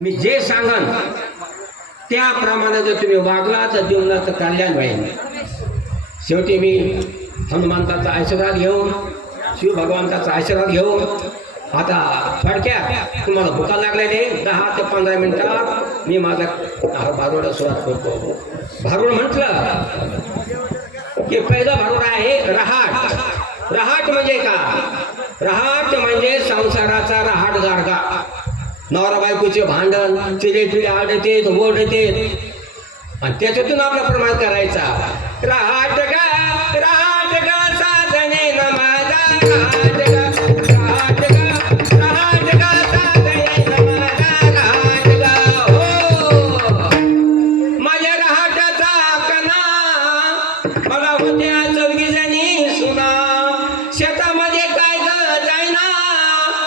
मी जे सांगन त्याप्रमाणे जर तुम्ही वागला तर जीवनाचं कल्याण होईल. शेवटी मी हनुमंताचा आशीर्वाद घेऊन शिव भगवंताचा आशीर्वाद घेऊन आता थोडक्यात तुम्हाला भुका लागलेले 10 ते 15 मिनिटात मी माझा भारुडा सुरुवात करतो. भारुड म्हटलं की पहिलं भारुड आहे रहाट. रहाट म्हणजे का? रहाट म्हणजे संसाराचा रहाट गारगा. नवरा बायकोचे भांडण चिडे आडते ओढते आणि त्याच्यातून आपला प्रमाण करायचा. रहाट गा साधने न माझा रहाट गा साधने न माझा रहाट गा. हो माझ्या रहाटाचा कणा मला होत्या 4 जणी सुना. शेतामध्ये काय ग जायना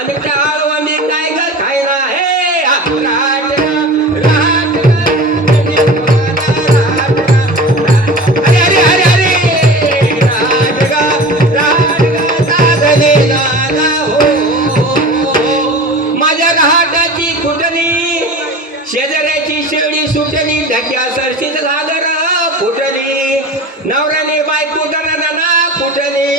आणि टाळवा मी काय ग खायना. माझ्या रहाटाची कुटली शेजाऱ्याची शेळी सुटली ढक्या सरशीत घागर फुटली. नवऱ्याने बायको दना कुटली.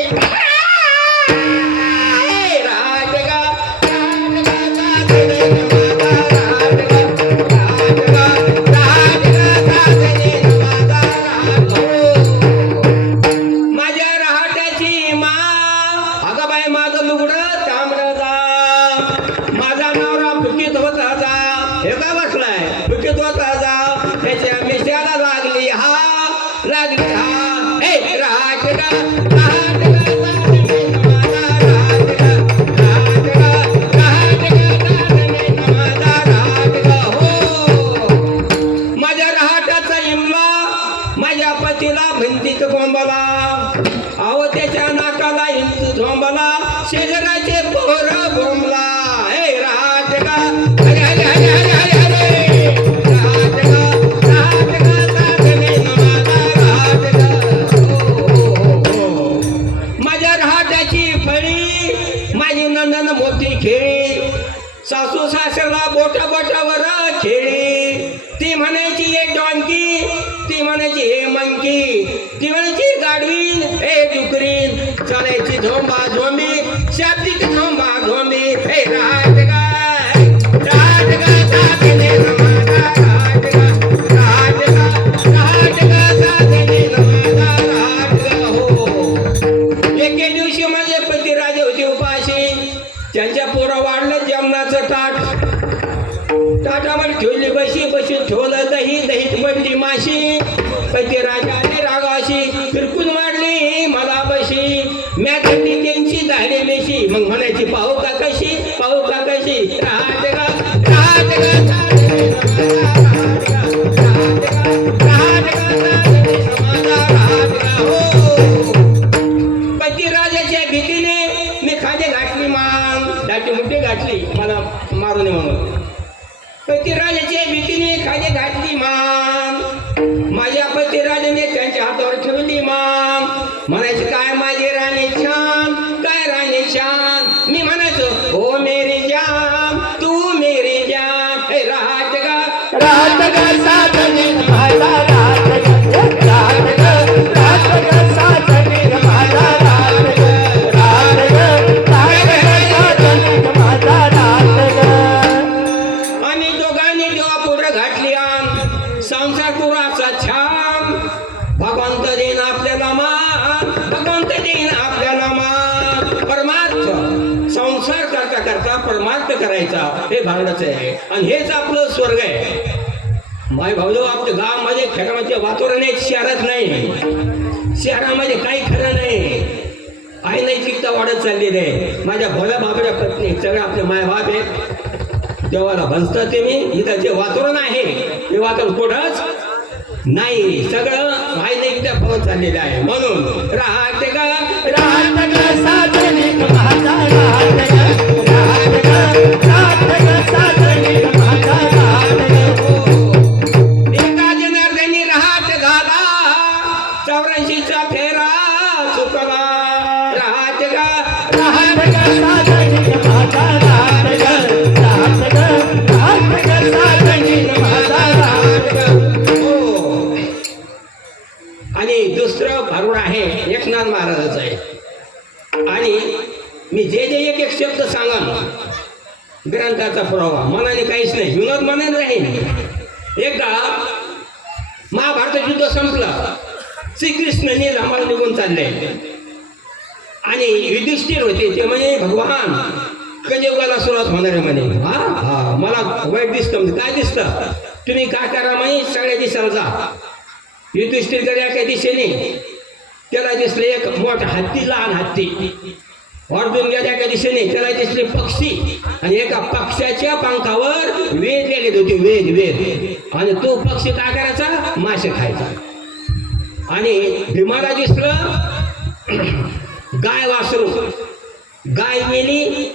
माझा नवरा फुकीत होता जा हे का बसलाय फुकीत होता जा त्याच्या मिशाला लागली हा हे रहाट गा माझ्या रहाटाचा इमला माझ्या पतीला भिंतीत बोंबला. अहो त्याच्या नाकाला हिंदू झोंबला शेजाराचे पोर बोंबला. हे रहाट गा हरे हरे हरे हरे हरे हरे रहाट गा साधने न माझा रहाट गा. माझ्या रहाटाची फळी माझी नंदन मोठी खेळी. सासू सासऱ्याला बोटावर खेळी. ती म्हणायची हे डॉनकी ती म्हणायची हे मंकी ती म्हणायची गाडवीन हे डुकरीन चालायची झोंबा झोंबी शाब्दिक झोंबा झोंबी. हे रहाट गा साधने न माझा रहाट गा साधने न माझा रहाट गा. हो एके दिवशी माझे पती राजे होते उपाशी. त्यांच्या पोरा वाढलं जेवणाचं ताटावर ठेवली बशी ठेवलं दहीत पडली माशी. पती राजाने रागाशी फिरकून मारली मला बशी. म्या त्यांनी त्यांची धाडे मेशी मग म्हणायची पाहू का कशी रहाट गा साधने न माझा रहाट गा. हो पती राजाच्या भीतीने मी खांदे घातली मान दाटी मुठी घातली मला मारू नये म्हणून. पती राजाच्या भीतीने खांदे घातली मान. माझ्या पती राजाने त्यांच्या हातावर ठेवली मान. म्हणायचे काय माझी राणी छान काय राणी छान. मी म्हणायचो हो मेरी जान तू मेरी जान. हे रहाट गा साधने न माझा रहाट गा साधने न माझा रहाट गा. आणि दोघांनी जेव्हा पुढे घातली आम संसार कुराचा छान. भगवंत देईन आपल्याला मान भगवंत देईन आपल्याला मान. परमार्थ संसार करता परमार्थ करायचा हे भांडच आहे आणि हेच आपलं स्वर्ग आहे. माय भाऊ आपल्या गावामध्ये खेड्यामध्ये वातावरण आहे शहरात नाही. शहरामध्ये काही खरं नाही. आई नैतिकता वाढत चाललेली आहे. माझ्या भोल्या बाबाच्या पत्नी सगळं आपले मायबाप आहेत. देवाला भजतात ते मी इथं जे वातावरण आहे ते वातावरण कुठंच नाही. सगळं आई नैतिकता फळत चाललेलं आहे. म्हणून रहाट गा साधने न माझा रहाट गा साधने न माझा रहाट गा. एका जनार्दनी रहाट घाला 84चा फेरा चुकला. रहाट गा साधने न माझा रहाट गा. नाही, विनोद म्हणून राहील. एकदा महाभारत युद्ध संपलं, श्रीकृष्णने रामाला निघून चालले आणि युधिष्ठिर होते ते म्हणे भगवान कलियुगाला सुरुवात होणार आहे म्हणे. हा हा मला वाईट दिसतं. म्हणजे काय दिसतं? तुम्ही काय करा म्हणे, सगळ्या दिशेला जा. युधिष्ठिरकडे एका दिशेने त्याला दिसले एक मोठा हत्ती, लहान हत्ती. अर्जुन गेल्या एका दिशेने त्याला दिसले पक्षी आणि एका पक्ष्याच्या पंखावर वेद गेले होते, वेद. आणि तो पक्षी काय करायचा? मासे खायचा. आणि भीमाला दिसलं गाय वासरू. गाय गेली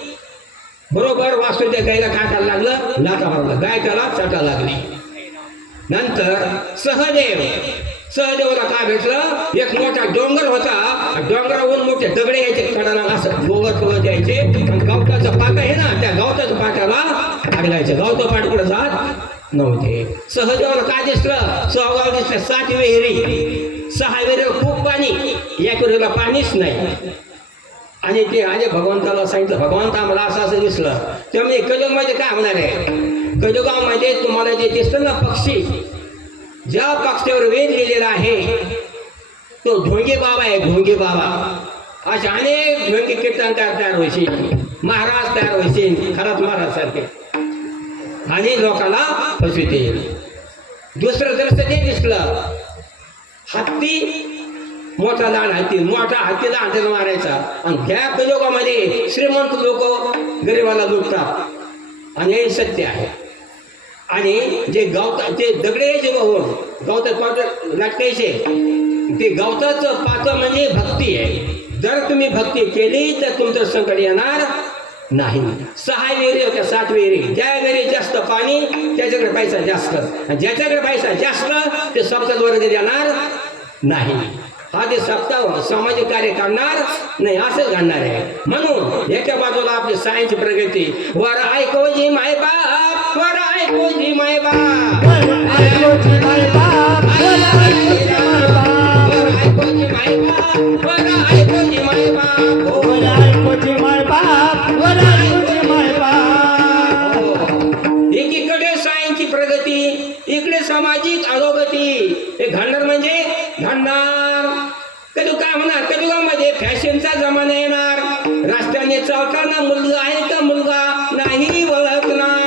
बरोबर, वासरू त्या गायला काय करायला लागलं? लाथा मारला. गाय त्याला चाटा लागली. नंतर सहदेवाला काय भेटलं? एक मोठा डोंगर होता. डोंगरावरून मोठे दगडे यायचे कडाला, असं डोंगर यायचे. आणि गवताचं पाट आहे ना, त्या गवताच्या पाटाला अडगायचं. गवतं पाट पुढे जात नव्हते. सहदेवाला काय दिसलं? सहदेवाला दिसलं 7 विहिरी. 6 विहिरीला खूप पाणी, एक विहिरीला पाणीच नाही. आणि ते आले भगवंताला सांगितलं, भगवंत आम्हाला असं दिसलं. त्यामुळे कलियुगामध्ये काय होणार आहे? कलियुगामध्ये तुम्हाला जे दिसतं ना पक्षी, ज्या पक्षावर वेद लिहिलेला आहे तो ढोंगी बाबा आहे. ढोंगी बाबा अशा अनेक ढोंगी कीर्तनकार तयार व्हायचे, महाराज तयार व्हायचे, खरात महाराज सारखे, आणि लोकांना फसविते. दुसरं दृश्य ते दिसलं, हत्ती मोठा लहान हत्ती, मोठा हत्तीला हाताला मारायचा. आणि त्या कलियुगामध्ये श्रीमंत लोक गरिबाला लुटतात आणि हे सत्य आहे. आणि जे ते दगडे जे वाहून गवतात पाठ लाटायचे, ते गवताचं पात्र म्हणजे भक्ती आहे. जर तुम्ही भक्ती केली तर तुमचं संकट येणार नाही. 6 विहिरी होत्या, 7 विहिरी. ज्या विहिरी जास्त पाणी त्याच्याकडे पैसा जास्त, आणि ज्याच्याकडे पैसा जास्त ते सप्ताह वर्ग देणार नाही. हा ते सप्ताह सामाजिक कार्य करणार नाही, असं घडणार आहे. म्हणून एका बाजूला आपली सायन्सची प्रगती, वर ऐको जी माय बाप, वर ऐको जी माय बाप, वर ऐको जी माय बाप, वर ऐको जी माय बाप, वर ऐको जी माय बाप, वर ऐको जी माय बाप, वर ऐको जी माय बाप, वर ऐको जी माय बाप. एकीकडे सायन्सची प्रगती, इकडे सामाजिक अधोगती. हे घडणार म्हणजे घडणार. कधी काय होणार? कलियुगामध्ये फॅशनचा जमाना येणार. रस्त्याने चालताना मुलगा आहे का मुलगा नाही ओळखणार.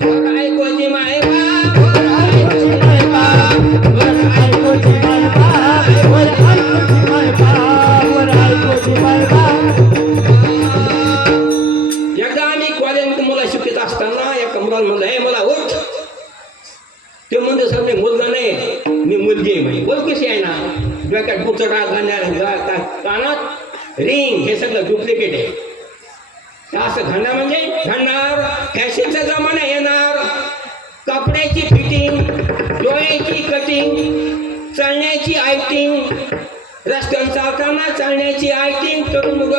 वर ऐको जी माय बाप, वर ऐको जी माय बाप, वर ऐको जी माय बाप, वर ऐको जी माय बाप, वर ऐको जी माय बाप. एकदा आम्ही कॉलेजमध्ये मुलं शिकत असताना एका मुलाला म्हणलं, हे मला उठ. ते म्हणतो सर मी मुलगा नाही, मी मुलगी आहे. म्हणजे बोल कशी आहे ना, डोक्यात पुतळा घालणार, कानात रिंग, हे सगळं डुप्लिकेट आहे. असं घडणार म्हणजे घडणार. फॅशनचा जमाना येणार. कपड्याची फिटिंग, डोळ्याची कटिंग, चालण्याची ऍक्टिंग, रस्त्यावर चालताना चालण्याची ऍक्टिंग, तरुण लोक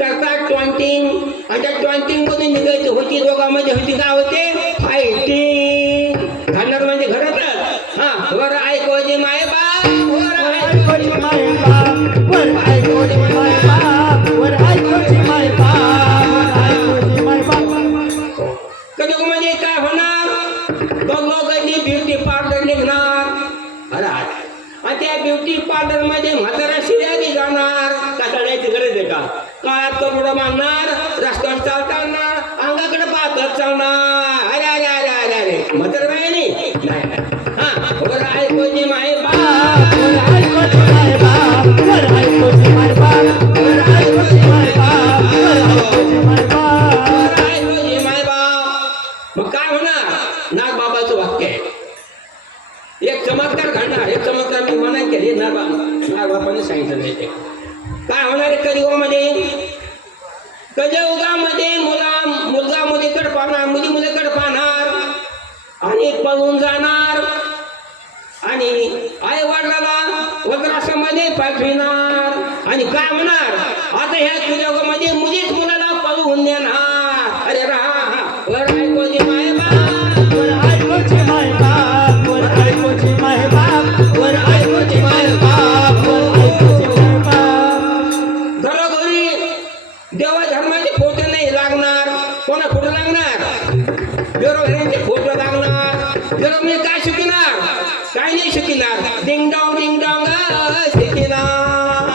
करतात टॉन्टिंग. आणि त्या टॉन्टिंग मधून निघायची होती, दोघांमध्ये होती काय होते? फायटिंग. घडणार म्हणजे घडतच. हा, वर ऐको जी माय बाप, वर ऐको जी माय बाप, वर ऐको जी माय बाप, वर ऐको जी माय बाप, वर ऐको जी माय बाप. कधी म्हणजे काय होणार? दोघांनी ब्युटी पार्लर निघणार. आणि त्या ब्युटी पार्लर मध्ये म्हातारा शिर्यादी जाणार. कटाळ्याची गरज आहे का? काळात कपडा बांधणार, रस्त्यावर चालताना अंगाकडे पाहतच चालणार. अरे अरे अरे अरे अरे म्हातारा बाई नाही. हा, वर ऐको जी माय बाप, वर ऐको जी माय बाप, वर ऐको जी माय बाप, वर ऐको जी माय बाप, वर ऐको जी माय बाप, वर ऐको जी माय बाप. मग काय होणार? नागबाबाचं वाक्य आहे. एक चमत्कार घडणार. एक चमत्कार मी मनात केले, नागबाबाने सांगितलं नाही. ते काय होणार आहे कलियुगामध्ये? कलियुगामध्ये मुलगा मुलीकडे पाहणार, मुली मुलीकडे पाहणार आणि पळून जाणार. आणि आई वडिलाला वज्राश्रमामध्ये पाठविणार. आणि काय होणार? आता ह्या कलियुगामध्ये मुलीच मुलाला पळवून देणार. अरे राहा, वर ऐको जी माय बाप, वर ऐको जी माय बाप, वर ऐको जी माय बाप, वर ऐको जी माय बाप, वर ऐको जी माय बाप. घरोघरी देवा धर्माचे फोटो नाही लागणार. कोणा फोटो लागणार? बेरोजगारांचे फोटो लागणार. जर मी काय शिकणार, काय नाही शिकणार. डिंग डॉंग शिकणार.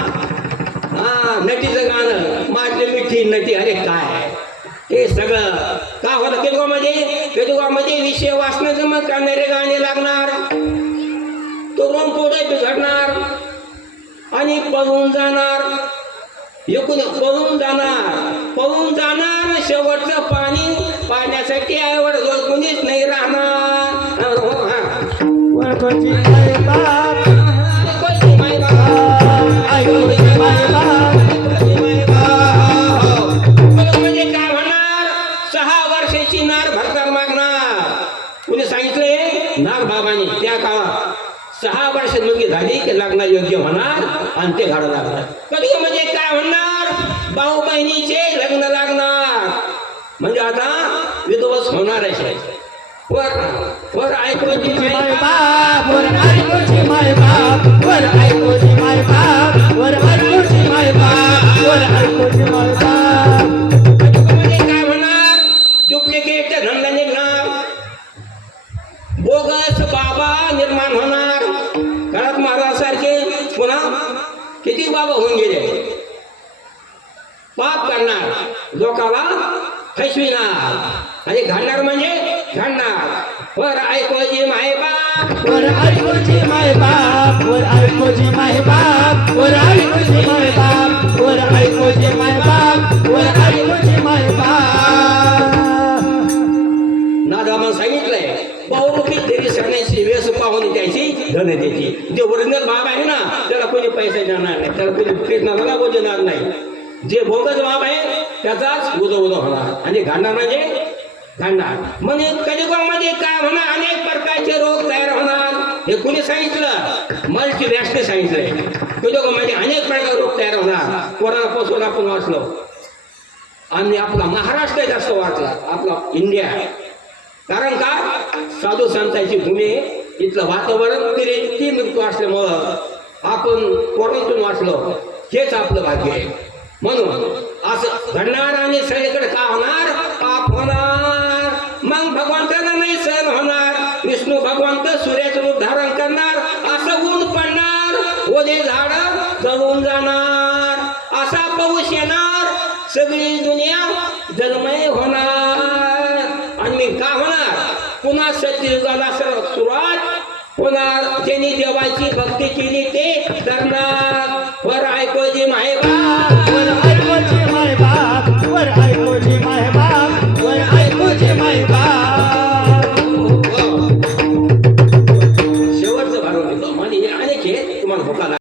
हा नटीचं गाणं माझी मिठी नटी, अरे काय हे सगळं का होतं तेलुगामध्ये विषय वाचण्याचं मग करणारे गाणे लागणार. तरुण पुढे बिघडणार आणि पळून जाणार. एकूण पळून जाणार. शेवटचं पाण्यासाठी आईवडील कोणीच नाही राहणार. वळखोची मायबाप, म्हणजे काय म्हणणार, 6 वर्षाची नार भरकार मागणार. कुणी सांगितलंय नाग बाबांनी त्या काळात 6 वर्ष मुलगी झाली की लग्न योग्य होणार आणि ते घाडू लागणार. कधी म्हणजे काय म्हणणार, भाऊ बहिणीचे लग्न लागणार. म्हणजे आता विधवस होणार आहे. वर ऐकूची मायबाप, वर ऐकोची मायबाप, वर ऐकोची मायबाप, वर ऐकोची मायबाप, वर ऐकोची मायबाप. म्हणजे काय म्हणणार, डुप्लिकेट धंदा निघणार. बोगस बाबा निर्माण होणार. घरात महाराजसारखे पुन्हा किती बाबा होऊन गेले. पाप करणार, लोकाला फसविणार आणि घालणार म्हणजे घालणार. वर ऐकोजी मायबाप, वर ऐकोची मायबाप, वर ऐकोची मायबाप, वर ऐकोची मायबाप, वर ऐकोची मायबाप, वर ऐकोची मायबाप. नादामान सांगितलंय बहुमुखी तरी सरण्याची वेस पाहून त्याची धन द्यायची. जे ओरिजिनल बाब आहे ना त्याला कोणी पैसे देणार नाही, त्याला कोणी प्रेरणा बोलणार नाही. जे बोगस बाब आहे त्याचाच उदो होणार आणि घालणार म्हणजे घालणार. म्हणजे कलियुगामध्ये काय होणार, अनेक प्रकारचे रोग तयार होणार. हे कुणी सांगितलं, मल्टी वॅक्सने सांगितलंय. कलियुगामध्ये अनेक प्रकार रोग तयार होणार. कोरोनापासून आपण वाचलो आणि आपला महाराष्ट्र जास्त वाचला, आपला इंडिया. कारण का, साधू संतांची भूमी, इथलं वातावरण ती मृत्यू असल्यामुळं आपण कोरोनातून वाचलो. हेच आपलं भाग्य आहे. म्हणून असं घडणार आणि सगळीकडे का होणार, पाप होणार. मग भगवंताला नाही सहन होणार. विष्णू भगवंत सूर्याचं रूप धारण करणार. असं ऊन पडणार, ओझे झाड जळून जाणार. असा पाऊस येणार, सगळी दुनिया जलमय होणार. आणि मी का होणार, पुन्हा सत्ययुगाला सुरुवात होणार. ज्यांनी देवाची भक्ती केली ते